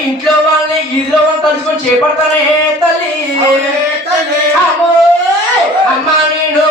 వాళ్ళని ఇంట్లో వాళ్ళని ఇదిలో వాళ్ళని తలుచుకొని చేపడతానే తల్లి. అమ్మా నేను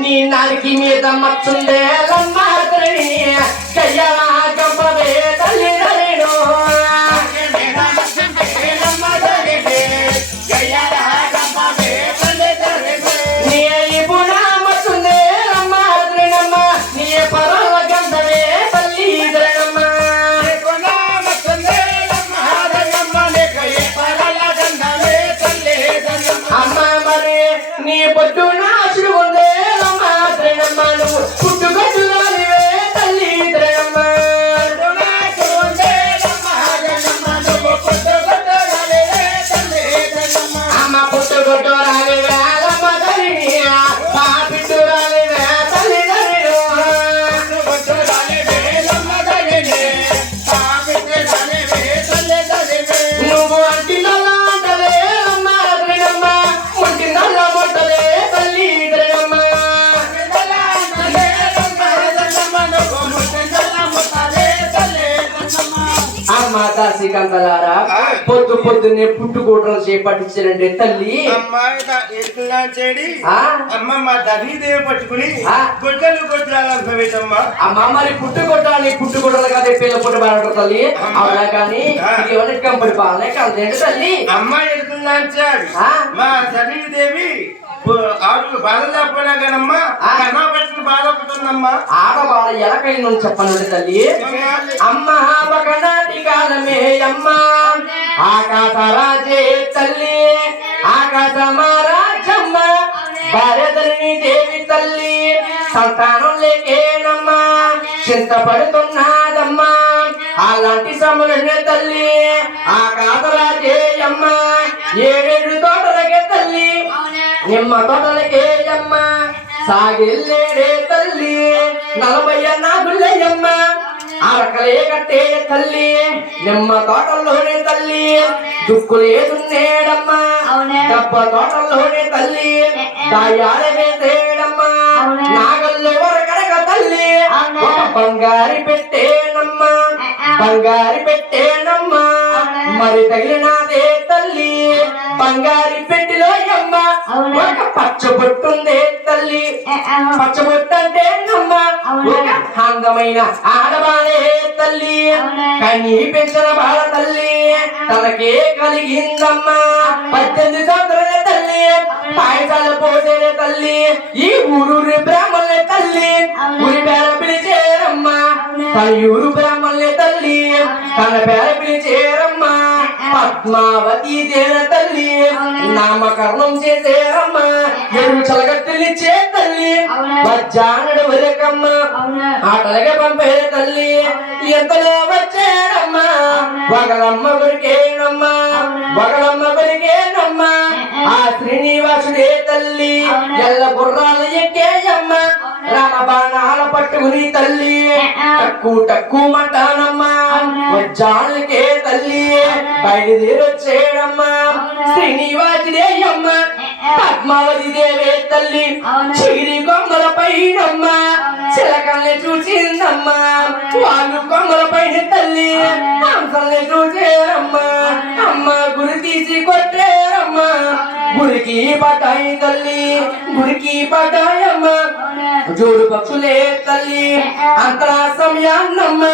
నీ నాలుగు మీద మచ్చుందే నీ అమ్మ దాసి కంతలారా పొద్దు పొద్దున్నే పుట్టుకోటలు చేపట్టించారంటే తల్లి. చెడి? ఆ? అమ్మ మా దహీదేవి పట్టుకుని. గొడ్డలు గొడ్డలమ్మా అమ్మ మరి పుట్టుకొట్టాలి పుట్టుకొట్టాలి కదా పిల్ల పుట్టు బాగా తల్లి? అవునా కానీ? ఇది ఎవరి కంపడి పాలనే కందేంటి తల్లి? అమ్మ ఎడుతున్నాడు ఆ. మా దహీదేవి ఆడు బాధ చెప్పడా కానమ్మా. కన్నా పెట్టిన బాధ ఎలకైన చెప్పనండి తల్లి. అమ్మ ఒకనాటి కాలమే అమ్మ. ఆకాశ రాజే తల్లి. ఆకాశ మహారాజమ్మ భారతని దేవి తల్లి. సంతానం లేకేనమ్మా. చింతపడుతున్నదమ్మా. అలాంటి సమలనే తల్లి. ఆకాశ రాజే అమ్మ. ఏడేడు తోటలకే నిమ్మ తోటలకే అమ్మ సాగిల్లేడే తల్లి నలభై నాగుళ్ళయ్యమ్మ అరకలే కట్టే తల్లి నిమ్మ తోటల్లోనే తల్లి దుక్కులే దున్నేడమ్మా అవునే. దెబ్బ తోటల్లోనే తల్లి దాయాలే వేసేడమ్మా అవునే. నాగల్లో వరకడక తల్లి. ఒక బంగారి పెట్టేనమ్మా. బంగారి పెట్టేనమ్మా. మరి తగిలినాదే తల్లి బంగారి. ఒక పచ్చబొట్టుందే తల్లి. పచ్చబొట్టు అంటే. ఒక అందమైన ఆడవాళ్ళే తల్లి. కనీ పెంచిన బాల తల్లి. తనకే కలిగిందమ్మా. పద్దెనిమిది సంవత్సరాల తల్లి. పాయసాలు పోసేనే తల్లి. ఈ ఊరూరి బ్రాహ్మణుల తల్లి. ఊరి పేర పిలిచేరమ్మా. అవునే. కయ్యూరు బ్రహ్మల్ని తల్లి. తన పేర పిలిచేరమ్మ. పద్మావతి దేన తల్లి. నామకరణం చేసేరమ్మ ఎరువు చలగట్టునిచ్చే తల్లి. వజ్జానడు వరకమ్మ ఆటలగా పంపే తల్లి. ఎంతలో వచ్చారమ్మా వగలమ్మ కొరికేనమ్మా. వగలమ్మ కొరికేనమ్మా. ఆ శ్రీనివాసుడే తల్లి. ఎల్ల గుర్రాలు ఎక్కేయమ్మ. రామ బాణాల పట్టుకుని తల్లి. Tuck tuck మంటానమ్మా. వజ్జాలకే తల్లి. బయలుదేరొచ్చేడమ్మా శ్రీనివాసుడే అమ్మ పద్మావతి దేవే తల్లి. చిగిరి కొమ్మల పైనమ్మ. చిలకల్ని చూసిందమ్మా వాళ్ళు పైన తల్లి. హంసల్ని చూసేరమ్మా అమ్మ గురి తీసి కొట్టేరమ్మా. గురికి పటాయి తల్లి. గురికి పటాయమ్మ జోడు పక్షులే తల్లి. అంతరా సమయాన్నమ్మ.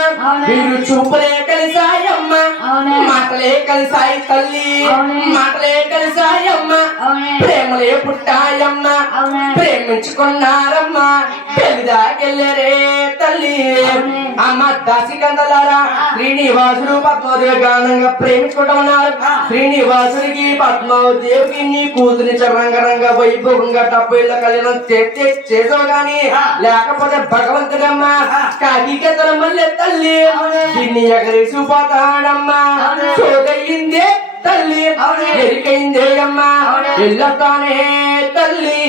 వీరు చూపులే కలిసాయమ్మ. మాటలే కలిసాయి తల్లి. మాటలే కలిసాయమ్మ. ప్రేమలే పుట్టాయమ్మ. ప్రేమించుకున్నారమ్మ. పెళ్ళిదాకెళ్ళరే తల్లి. అమ్మ దాసి కందలారా శ్రీనివాసుడు పద్మావతి గానంగా ప్రేమించుకుంటున్నారు శ్రీనివాసుడికి పద్మావతికి నీ కూతుని రంగరంగ వైభవంగా డబ్బుల కళ్యాణం చేస్తే చేసావు గాని లేకపోతే భగవంతుడమ్మ కాకికెత్తల మల్లె తల్లి. దీన్ని ఎగరేసిపోతాడమ్మా. సోదయ్యిందే తల్లి. ఎరికైందే అమ్మా. ఇల్లతానే తల్లి.